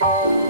you